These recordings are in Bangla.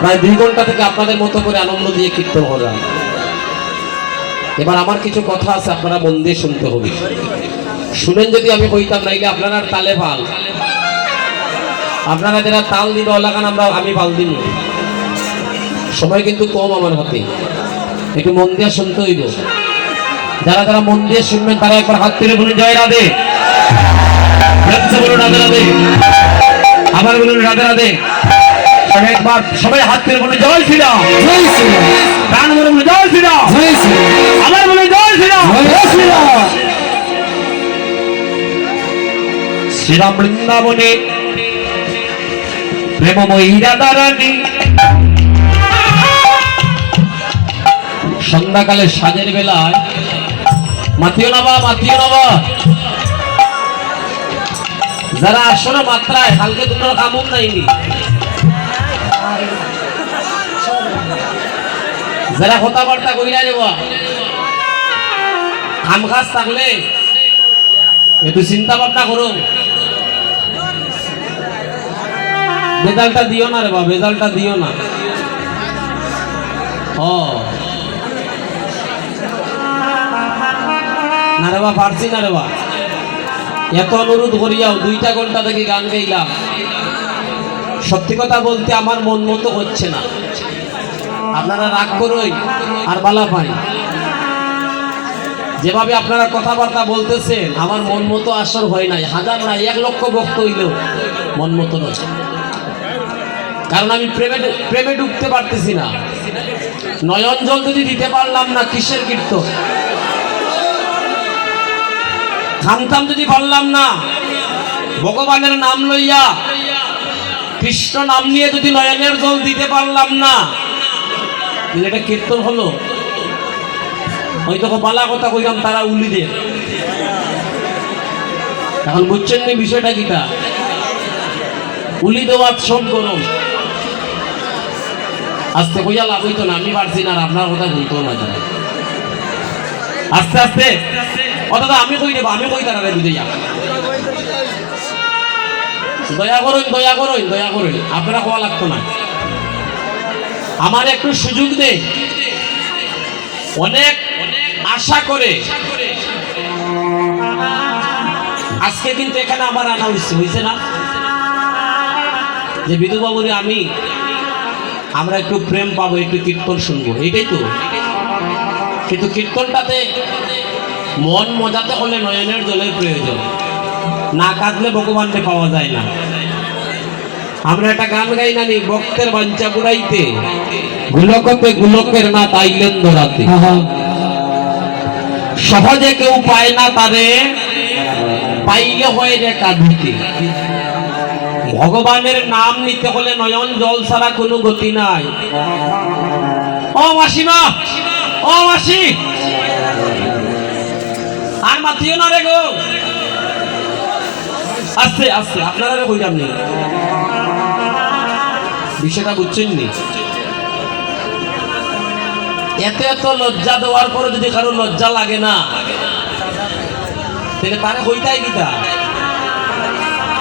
প্রায় 2 ঘন্টা থেকে আপনাদের মতো করে আনন্দ দিয়ে কীর্তন করা। এবার আমার কিছু কথা আছে, আপনারা মন দিয়ে শুনতে হবে। শুনেন যদি আমি কইতাম, নাইলে আপনারা তালে পাল, আপনারা যারা তাল দিবে লাগান, আমি পাল দিব। সময় কিন্তু কম আমার হাতে, একটু মন দিয়ে শুনতে হইব। যারা যারা মন দিয়ে শুনবেন তারা একবার হাত তুলে বলুন জয় রাধে, বলুন রাধে রাধে, আবার বলুন রাধে রাধে। একবার সবাই হাত তুলে বলুন জয় শ্রীরাম, জয় শ্রীরাম, প্রাণ বলুন জয় শ্রীরাম, জয় শ্রীরাম, আবার বলুন জয় শ্রীরাম, জয় শ্রীরাম। শ্রীরাম বৃন্দাবনে প্রেমময়ী রাধা রানী সন্ধ্যাকালে সাজের বেলায় মাতিও না বা মাতিও না বা, যারা আসলে মাত্রায় হালকে তোমার কামন নাইনি, যারা কথাবার্তা কইরা দেবা কাম কাজ থাকলে একটু চিন্তা ভাবনা করো। বেজালটা দিও না রে বা, বেজালটা দিও না। না রে বা, পারছি না রে বা। এত অনুরোধ করিয়াও 2টা ঘন্টা থেকে গান গাইলাম, সত্যি কথা বলতে আমার মন মতো হচ্ছে না। আপনারা রাগ করোই আর বালা পাই, যেভাবে আপনারা কথাবার্তা বলতেছেন আমার মন মতো আসর হয় নাই। 1000 নাই 1 লক্ষ ভক্ত হইলেও মন মতো নয়, কারণ আমি প্রেমে ঢুকতে পারতেছি না। নয়ন জল যদি দিতে পারলাম না, কিসের কীর্তন? খামতাম যদি পারলাম না, ভগবানের নাম লইয়া কৃষ্ণ নাম নিয়ে যদি নয়নের জল দিতে পারলাম না, এটা কীর্তন হলো? হয়তো বালা কথা কইলাম তারা উলি দিয়ে। এখন বুঝছেন নি বিষয়টা কিটা? উলি দেওয়ার সব গরম। আস্তে কইয়া লাভ হইতো না, আমি পারছি না, আর আপনার কথা ভুলতো না। আস্তে আস্তে অর্থাৎ আমি কই দেবো, আমি কই তারা বুঝে যা। দয়া করুন, দয়া করুন, দয়া করুন, আপনারা কোয়া লাগতো না। আমার একটু সুযোগ দে, অনেক আশা করে আজকে কিন্তু এখানে আমার আনা হয়েছে না, যে বিধু বাবুরে আমরা একটু প্রেম পাবো, একটু কীর্তন শুনবো, এইটাই তো। কিন্তু কীর্তনটাতে মন মজাতে হলে নয়নের জলের প্রয়োজন, না কাঁদলে ভগবানকে পাওয়া যায় না। আমরা একটা গান গাই না নি, ভক্তের বাঞ্চা বুড়াইতে গুলকতে গুলকের না তাইলেন দৌড়াতে, সহজে কেউ পায় না তারে, পাইলে হয় রে কাঁদিতে। ভগবানের নাম নিতে হলে নয়ন জল ছাড়া কোনো গতি নাই। ও মাসিমা, ও মাসি, আর মাতিও না রে গো। আস্তে আস্তে, আপনারা কইলাম নি, বিষয়টা বুঝছেন নি? এত এত লজ্জা দেওয়ার পরে যদি কারো লজ্জা লাগে না, তাহলে তারে কইতাই কিতা?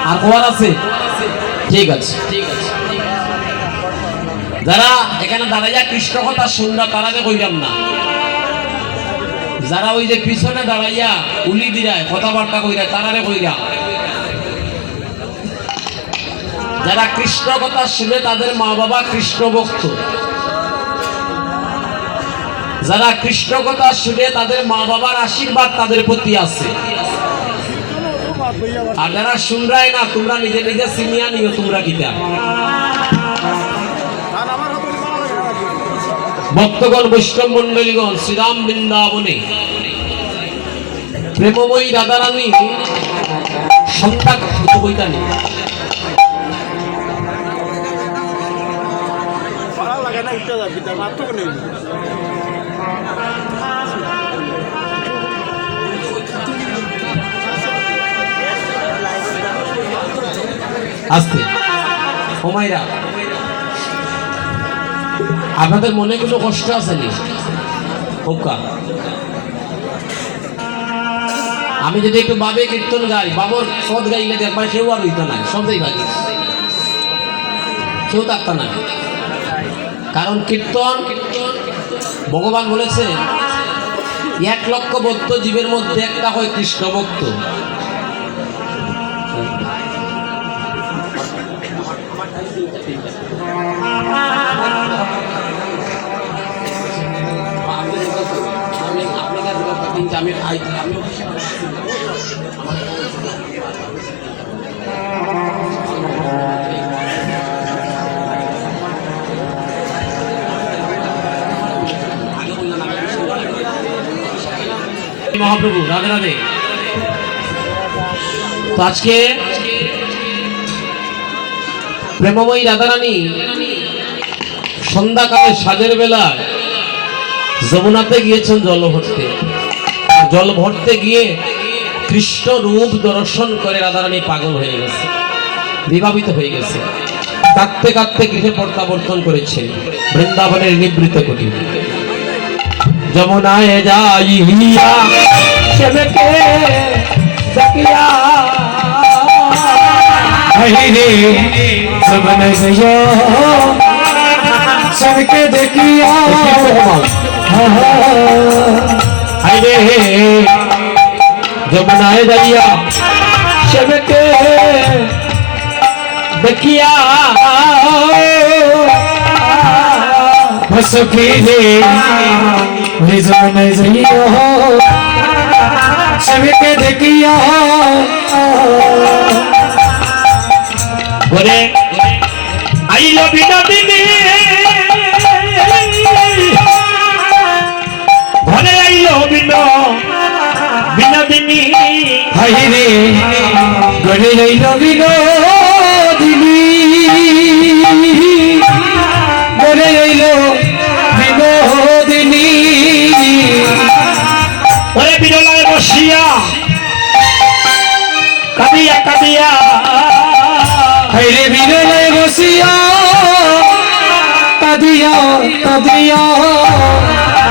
আর কোয়ার আছে? ঠিক আছে, ঠিক আছে। যারা এখানে দাঁড়াইয়া কৃষ্ণ কথা শুনরা তারাকে কইলাম না, যারা ওই যে পিছনে দাঁড়াইয়া উলি দিরায় কথাবার্তা কইরা তারারে কইরা। যারা কৃষ্ণ কথা শুনে তাদের মা বাবা কৃষ্ণ ভক্ত, যারা কৃষ্ণ কথা শুনে তাদের মা বাবার আশীর্বাদ তাদের প্রতি আছে। আর যারা শুনরাই না, তোমরা নিজে নিজে সিনিয়া নিও, তোমরা কিতা ভক্তগণ, বৈষ্ণব মন্ডলীগণ, শ্রীরাম বৃন্দাবনে প্রেমময়ী রাধারানী সন্ধ্যা বইতা নেই। আস্তে ওমাইরা, আপনাদের মনে কোনো কষ্ট আছে নি? আমি যদি একটু বাবে কীর্তন গাই, বাবর সদ গাইলে দেখবার কেউ আর হইতো না, সবই বাকি কেউ থাকতো না। কারণ কীর্তন ভগবান বলেছে 1,00,000 ভক্ত জীবের মধ্যে একটা হয় কৃষ্ণ ভক্ত। মহাপ্রভু রাধে রাধে। তো আজকে প্রেমময়ী রাধারানী সন্ধ্যাকালে সাজের বেলায় যমুনাতে গিয়েছেন জল ভরতে। জল ভরতে গিয়ে কৃষ্ণ রূপ দর্শন করে রাধারানী পাগল হয়ে গেছে, বিভাবিত হয়ে গেছে। কাঁদতে কাঁদতে গৃহে প্রত্যাবর্তন করেছে বৃন্দাবনের নিবৃত কুটির। যমুনায় যাইয়া সেবকে ডাকিয়া রে যমুনায় যাইয়া সেবকে দেখিয়া হাইরে যমুনায় যাইয়া সেবকে দেখিয়া সখী রে যমুনায় যাইয়া সেবকে দেখিয়া ঘরে আইল বিনোদিনী, ঘরে আইল বিনোদিনী। হাইরে ঘরে আইল বিনোদিনী, ঘরে আইল বিনোদিনী। ওরে বিরলায় বসিয়া কাঁদিয়া কাঁদিয়া, হাইরে বিরলায় বসিয়া কাঁদিয়া কাঁদিয়া,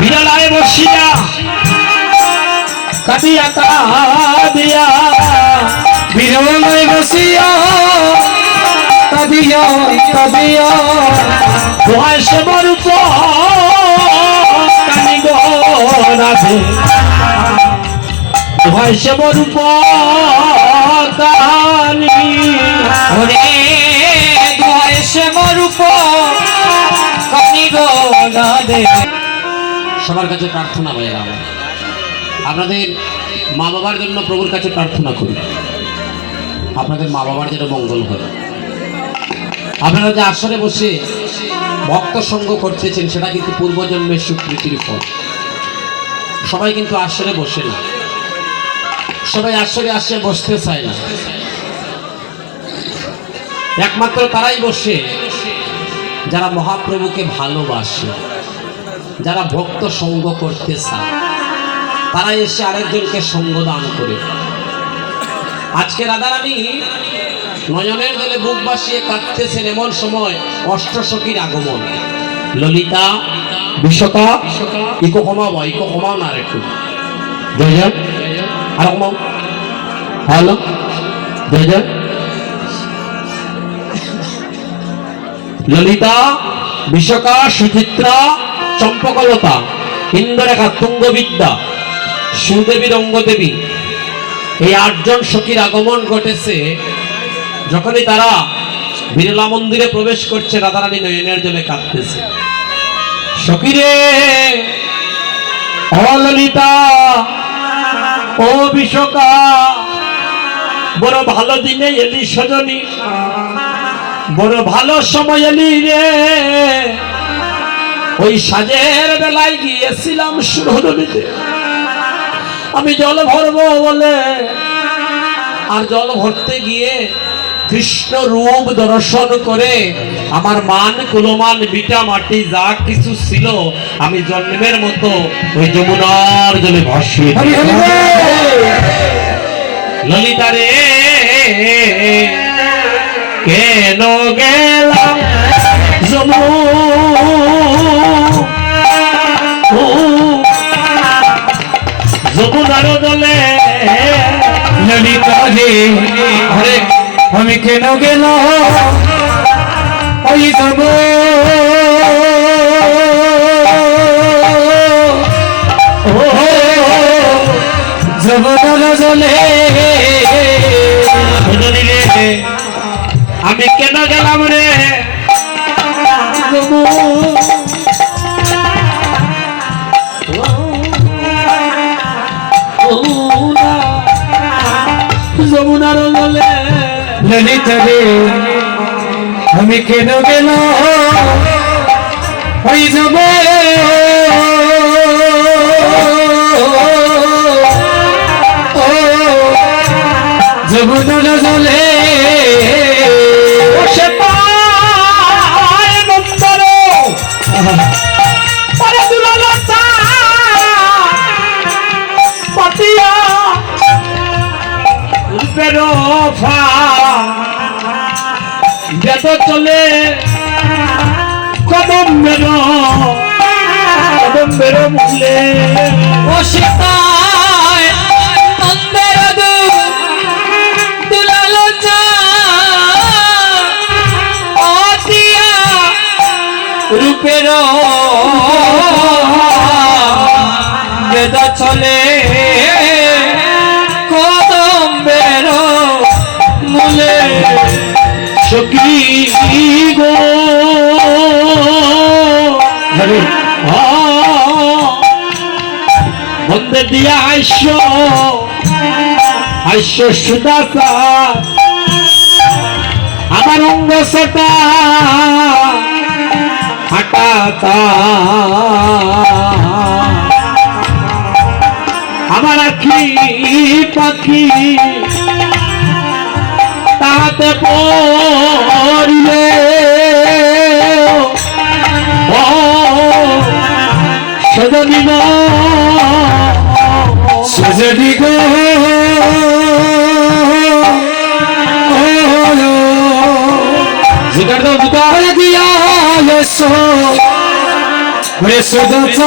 বিরলায় বসিয়া কাঁদিয়া কাঁদিয়া, বিরলায় বসিয়া কাঁদিয়া কাঁদিয়া। বয়সে মরুপ কানি গো রাধে, বয়সে মরুপ কানি। ওরে বয়সে মরুপ কানি গো রাধে। সবার কাছে প্রার্থনা হয়ে গেল, আপনাদের মা বাবার জন্য প্রভুর কাছে প্রার্থনা করি, আপনাদের মা বাবার যেন মঙ্গল হয়। আপনারা যে আসরে বসে ভক্ত সঙ্গ করতেছেন সেটা কিন্তু পূর্বজন্মের স্বীকৃতির ফল। সবাই কিন্তু আসরে বসে না, সবাই আসরে আসে বসতে চায় না। একমাত্র তারাই বসে যারা মহাপ্রভুকে ভালোবাসে, যারা ভক্ত সঙ্গ করতে চায়, তারা এসে আরেকজনকে সঙ্গ দান করে। আজকে রাধারানী নয়নের জলে বুক বাসিয়ে কাঁদতেছেন, এমন সময় অষ্টসখীর আগমন। ললিতা, বিশ্বকা, ইকো কমাও, ইকো কমাও না আর একটু, জয় জয়, আর কমাও, হ্যালো, জয় জয়। ললিতা, বিশ্বকা, সুচিত্রা, চম্পকলতা, ইন্দ্ররেখা, তুঙ্গবিদ্যা, সুদেবী, রঙ্গদেবী, এই 8 জন সখীর আগমন ঘটেছে যখনই তারা বিরলা মন্দিরে প্রবেশ করছে। রাধারানী নয়নের জলে কাঁদতেছে। সখীরে, ও ললিতা, ও বিশ্বকা, বড় ভালো দিনে এলি সজনী, বড় ভালো সময় এলি রে। ওই সাজের বেলায় গিয়েছিলাম সুরনদীতে, আমি জল ভরবো বলে, আর জল ভরতে গিয়ে কৃষ্ণ রূপ দর্শন করে আমার মান কুলমান বিটা মাটি যা কিছু ছিল আমি জন্মের মতো ওই যমুনার জলে ভাসিয়ে ললিতা রে কেন গেলাম যমুনার জলে ললিতা রে হরে আমি কেন গেলাম ওই যমুনার গেলাম রে যমুনার জলে ললিত রে আমি কেন গেল ওই যাব যমুনার জলে সে পায় নন্দর পরে দুলতা পাতিয়া বেরোফা বেদ চলে কদম বেরো মূলে ও সীতায় নন্দের দুলাল অতিয়া রূপের বেদ চলে কদম বেরো মূলে সখী গো বন্দে দিয়া আইস্য সুদাসা আমার অঙ্গ সেটা হাটাতা আমার আখি পাখি তাহাতে পড়িলে ও সজনী গো সজনী গো জিগার দাও জিগার দিয়া এসো রে সুদচ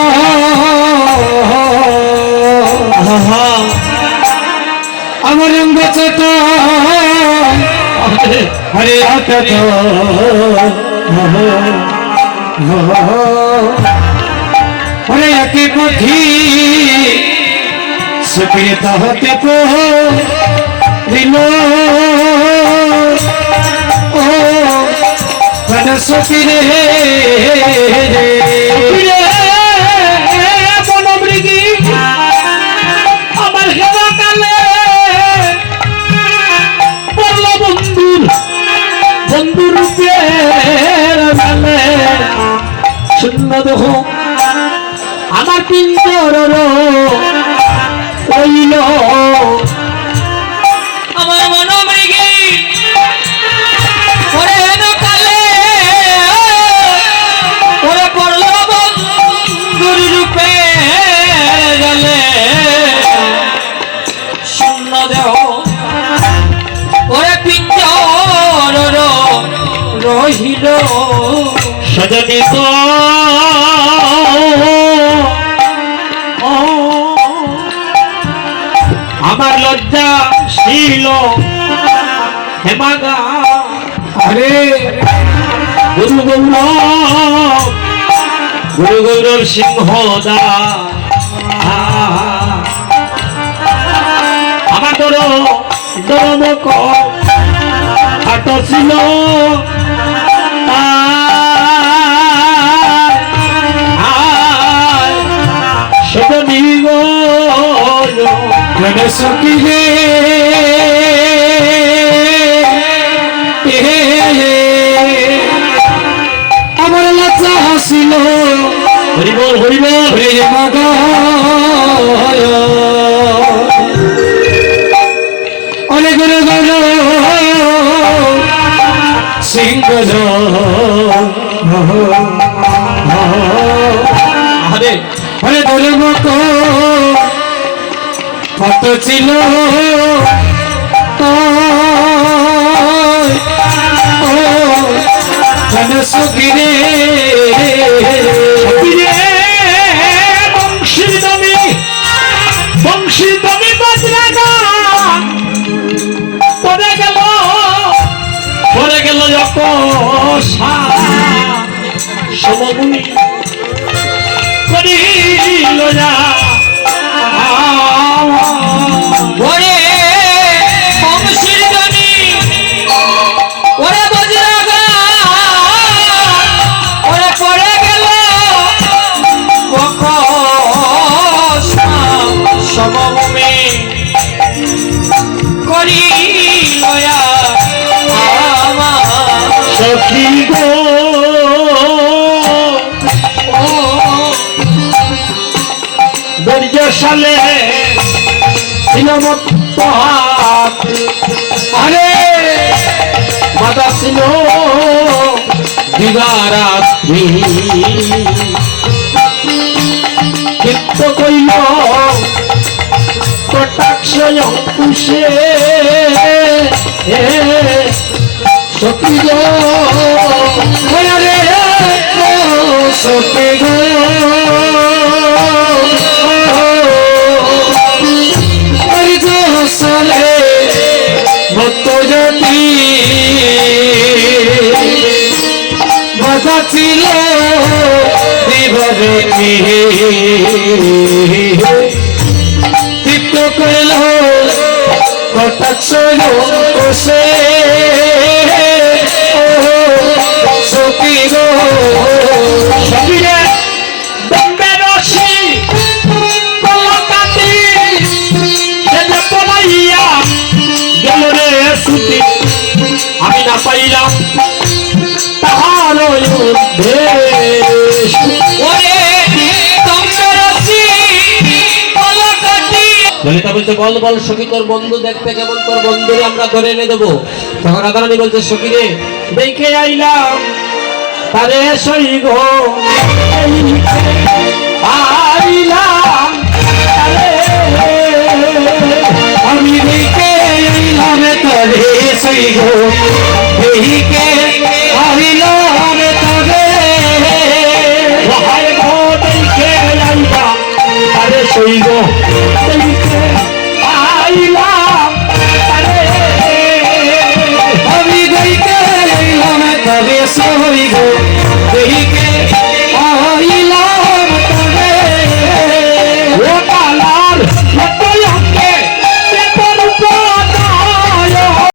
আমার অঙ্গ চট হরে আটট হরে একই পথি সুকৃত হতে দিল ও প্রাণ সখিরে বনমৃগী আমার সেবা কালে পড়ল বন্ধুর মেলে শূন্য দেহ আমার পিঞ্জর রইল আমার মনোমৃগী ওরে হেন কালে ওরে পড়ল বন্ধুর রূপে গেলে শূন্য দেহ ওরে পিঞ্জর রহিল সজনী গো আমার লজ্জা ছিল হেমাগা আরে গুরু গৌরব সিংহদা আমার দরমক হাট ছিল সজনী গো সখিরে আমার লজ্জা হাসিল হরিবল রে মগ অনেক গর সিংহ আরে অনেক মক কত ছিল সখিরে বংশী দামি বাজরা পরে গেল যত সমগুণী করিল না ওরে বংশীর জনী ওরে বজরা সখী গো দৈর্যশালে ছিলমত্ত হাত আরে বাধা ছিল দিবারাত্রি চিত্ত কইল কটাক্ষ অঙ্কুশে সখী গো রে সখী গো দৈর্যশালে ভক্ত জাতি বাধা ছিল দিবারাত্রি চিত্ত কইল কটাক্ষ অঙ্কুশে সখী গো সখীরে দম্বে রশি কলকাতি সেজে পলাইয়া গেল রে সুতি আমি না পাইলাম তাহার উদ্দেশ ওরে দম্বে রশি কলকাতি ললিতা বলছে বল বল সখী তোর বন্ধু দেখতে কেমন তোর বন্ধুরে আমরা ধরে এনে দেবো তখন রাধারানী বলছে সখী রে দেখে আইলাম তারে সই গো আইলাম তারে আমি দেখে আইলাম তবে সই গো দেখে আইলাম তবে হায় গো দেখে আইলাম তারে সই গো দেখে আইলাম তারে আমি দেখে আইলাম তবে সই গো